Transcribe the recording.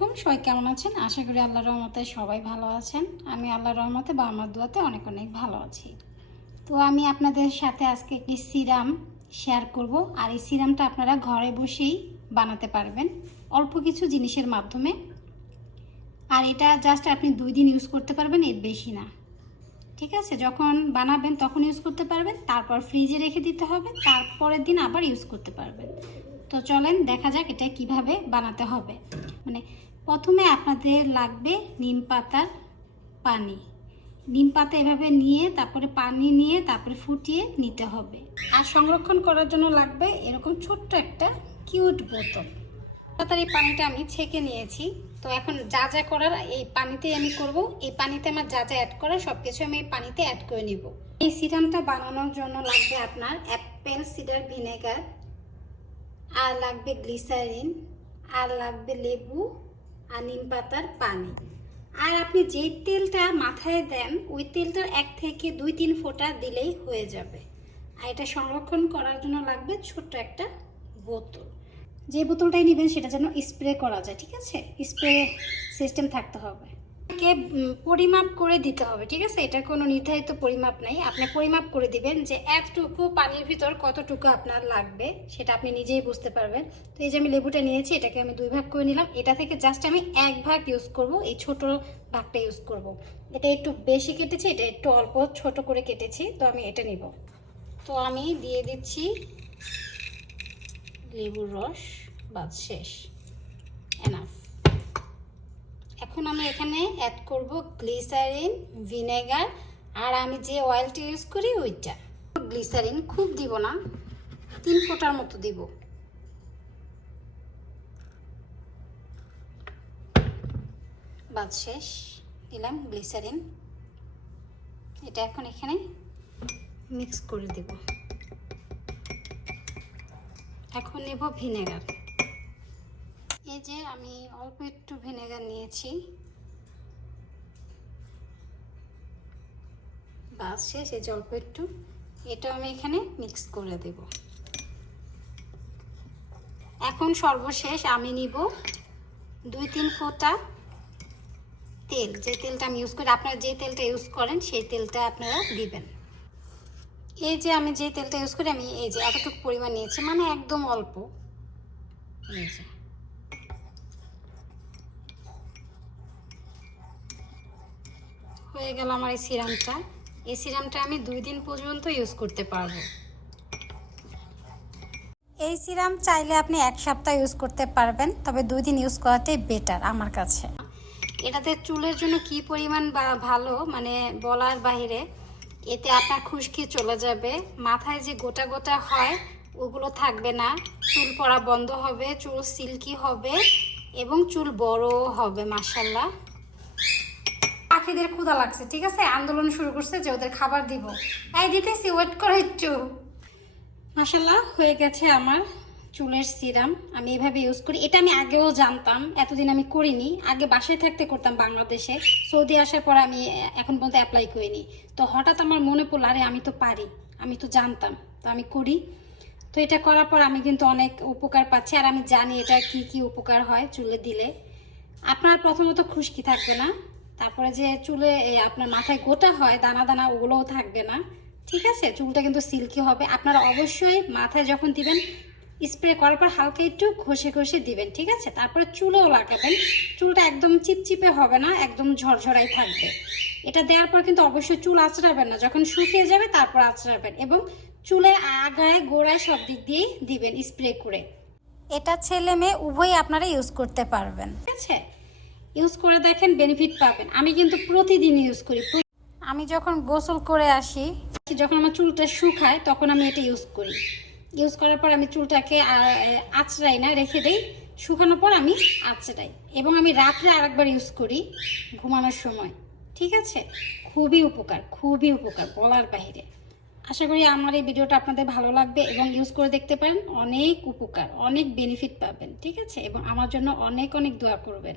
আলাইকুম। সবাই কেমন আছেন? আশা করি আল্লাহর রহমতে সবাই ভালো আছেন। আমি আল্লাহর রহমতে বা আমার দোয়াতে অনেক অনেক ভালো আছি। তো আমি আপনাদের সাথে আজকে একটি সিরাম শেয়ার করব। আর এই সিরামটা আপনারা ঘরে বসেই বানাতে পারবেন অল্প কিছু জিনিসের মাধ্যমে। আর এটা জাস্ট আপনি দুই দিন ইউজ করতে পারবেন, এর বেশি না। ঠিক আছে? যখন বানাবেন তখন ইউজ করতে পারবেন, তারপর ফ্রিজে রেখে দিতে হবে, তারপরের দিন আবার ইউজ করতে পারবেন। তো চলেন, দেখা যাক এটা কীভাবে বানাতে হবে। মানে প্রথমে আপনাদের লাগবে নিম পাতার পানি। নিম পাতা এভাবে নিয়ে, তারপরে পানি নিয়ে, তারপরে ফুটিয়ে নিতে হবে। আর সংরক্ষণ করার জন্য লাগবে এরকম ছোট্ট একটা কিউট বোতল। পাতার এই পানিটা আমি ছেঁকে নিয়েছি। তো এখন যা যা করার এই পানিতেই আমি করব। এই পানিতে আমার যা যা অ্যাড করার সব কিছু আমি এই পানিতে অ্যাড করে নেব। এই সিরামটা বানানোর জন্য লাগবে আপনার অ্যাপেল সিডার ভিনেগার, আর লাগবে গ্লিসারিন, আর লাগবে লেবু আর নিম পাতার পানি। আর আপনি যেই তেলটা মাথায় দেন, ওই তেলটার এক থেকে দুই, তিন ফোঁটা দিলেই হয়ে যাবে। আর এটা সংরক্ষণ করার জন্য লাগবে ছোট্ট একটা বোতল। যে বোতলটাই নেবেন, সেটা যেন স্প্রে করা যায়, ঠিক আছে? স্প্রে সিস্টেম থাকতে হবে। কে পরিমাপ করে দিতে হবে, ঠিক আছে? এটা কোনো নির্ধারিত পরিমাপ নেই। আপনি পরিমাপ করে দিবেন যে এতটুকু পানির ভিতর কতটুকু আপনার লাগবে, সেটা আপনি নিজেই বুঝতে পারবেন। তো এই যে আমি লেবুটা নিয়েছি, এটাকে আমি দুই ভাগ করে নিলাম। এটা থেকে জাস্ট আমি এক ভাগ ইউজ করব, এই ছোট ভাগটা ইউজ করব। এটা একটু বেশি কেটেছি, এটা একটু অল্প ছোট করে কেটেছি, তো আমি এটা নিব। তো আমি দিয়ে দিচ্ছি লেবুর রস, বাদ শেষ। এনাফ এখন আমি এখানে অ্যাড করব গ্লিসারিন ভিনেগার আর আমি যে অয়েলটা ইউজ করি ওইটা। গ্লিসারিন খুব দিব না, তিন ফোঁটার মতো দিব। বাদ শেষ, দিলাম গ্লিসারিন এটা এখন এখানে মিক্স করে দেব। এখন নেব ভিনেগার এই যে আমি অল্প একটু ভিনেগার নিয়েছি। বাস শেষ, এই যে অল্প একটু। এটা আমি এখানে মিক্স করে দেব। এখন সর্বশেষ আমি নিব দুই তিন ফোঁটা তেল। যে তেলটা আমি ইউজ করি, আপনারা যে তেলটা ইউজ করেন, সেই তেলটা আপনারা দিবেন। এই যে আমি যে তেলটা ইউজ করি, আমি এই যে এতটুকু পরিমাণ নিয়েছি মানে একদম অল্প। এই যে। হয়ে গেল আমার এই সিরামটা। এই সিরামটা আমি দুই দিন পর্যন্ত ইউজ করতে পারব। এই সিরাম চাইলে আপনি এক সপ্তাহ ইউজ করতে পারবেন, তবে দুই দিন ইউজ করাটাই বেটার আমার কাছে। এটাতে চুলের জন্য কি পরিমাণ বা ভালো মানে বলার বাইরে এতে আপনার খুশকি চলে যাবে। মাথায় যে গোটা গোটা হয়, ওগুলো থাকবে না। চুল পড়া বন্ধ হবে, চুল সিল্কি হবে, এবং চুল বড় হবে মাসাল্লাহ পাখিদের ক্ষুধা লাগছে, ঠিক আছে? আন্দোলন শুরু করছে যে ওদের খাবার দিব। এই দিতেছি ওয়েট করো একটু। মাসাল্লাহ হয়ে গেছে আমার চুলের সিরাম। আমি এভাবে ইউজ করি। এটা আমি আগেও জানতাম, এতদিন আমি করিনি। আগে বাসায় থাকতে করতাম বাংলাদেশে। সৌদি আসার পর আমি এখন পর্যন্ত অ্যাপ্লাই করিনি। তো হঠাৎ আমার মনে পড়ল, আরে, আমি তো পারি। আমি তো জানতাম, তো আমি করি। তো এটা করার পর আমি কিন্তু অনেক উপকার পাচ্ছি। আর আমি জানি এটা কি কি উপকার হয় চুলে দিলে। আপনার প্রথমত খুশকি থাকবে না। তারপরে যে চুলে আপনার মাথায় গোটা হয়, দানা দানা ওগুলোও থাকবে না। ঠিক আছে? চুলটা কিন্তু সিল্কি হবে। আপনারা অবশ্যই মাথায় যখন দিবেন স্প্রে করার পর হালকা একটু ঘষে ঘষে দিবেন, ঠিক আছে? তারপরে চুলেও লাগাবেন। চুলটা একদম চিপচিপে হবে না, একদম ঝরঝরাই থাকবে। এটা দেওয়ার পর কিন্তু অবশ্যই চুল আঁচড়াবেন না। যখন শুকিয়ে যাবে, তারপর আঁচড়াবেন এবং চুলের আগায়, গোড়ায় সব দিক দিয়েই দিবেন স্প্রে করে। এটা ছেলে মেয়ে উভয়ই আপনারা ইউজ করতে পারবেন। ঠিক আছে? ইউজ করে দেখেন বেনিফিট পাবেন। আমি কিন্তু প্রতিদিন ইউজ করি। আমি যখন গোসল করে আসি যখন আমার চুলটা শুকায় তখন আমি এটা ইউজ করি। ইউজ করার পর আমি চুলটাকে আঁচড়াই না রেখে দেই। শুকানোর পর আমি আঁচড়াই। এবং আমি রাত্রে আরেকবার ইউজ করি ঘুমানোর সময়। ঠিক আছে? খুবই উপকার খুবই উপকার বলার বাইরে আশা করি আমার এই ভিডিওটা আপনাদের ভালো লাগবে এবং ইউজ করে দেখতে পারেন। অনেক উপকার অনেক বেনিফিট পাবেন। ঠিক আছে? এবং আমার জন্য অনেক অনেক দোয়া করবেন।